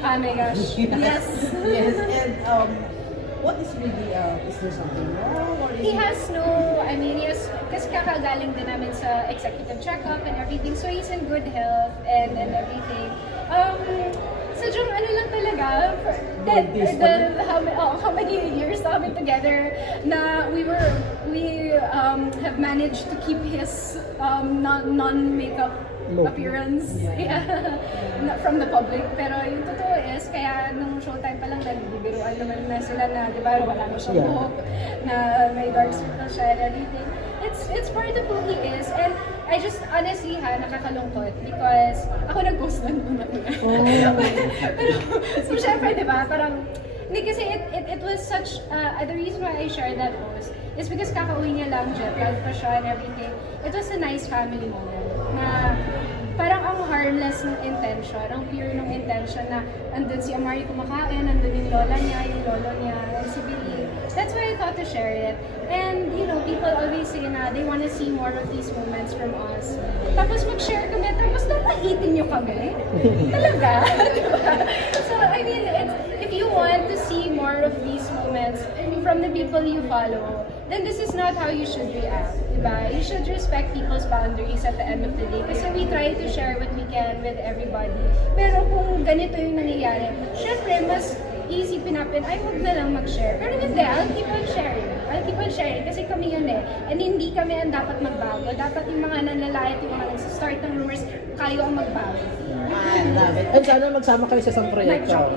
Oh my gosh. Yes. Yes, and what is really, is there something wrong? Or is He it- has no, I mean, yes, kasi kakagaling din namin sa executive checkup and everything. So he's in good health and everything. Sadyang ano lang talaga, how many years na kami together na we have managed to keep his non-makeup appearance from the public. Pero yung totoo is, kaya nung showtime pa lang, nagbibiruan naman na sila na, di ba, wala na siyang buhok, na may dark circle siya and everything. It's part of who he is, and I just honestly nakakalungkot because ako nag-post lang una. Pero, so syempre, di ba, parang, hindi kasi it was such, the reason why I shared that post is because kakauwi niya lang, jet lag pa siya and everything. It was a nice family moment na parang ang harmless ng intention, ang pure ng intention na andun si Amari kumakain, andun yung lola niya, yung lolo niya, and si Billy. That's why I thought to share it. And, you know, people always say na they want to see more of these moments from us. Tapos mag-share kami, tapos lalahitin niyo kami. Talaga, diba? So, I mean, if you want to see more of these moments from the people you follow, then this is not how you should react, diba? You should respect people's boundaries at the end of the day. Kasi we try to share what we can with everybody. Pero kung ganito yung nangyayari, syempre, mas iisipin natin, ay, huwag na lang mag-share. Pero hindi, I'll keep on sharing. I'll keep on sharing kasi kami yun eh. And hindi kami ang dapat magbago. Dapat yung mga nanlalait, yung mga nagsistart ng rumors, kayo ang magbago. I love it. And sana magsama kayo sa isang proyekto.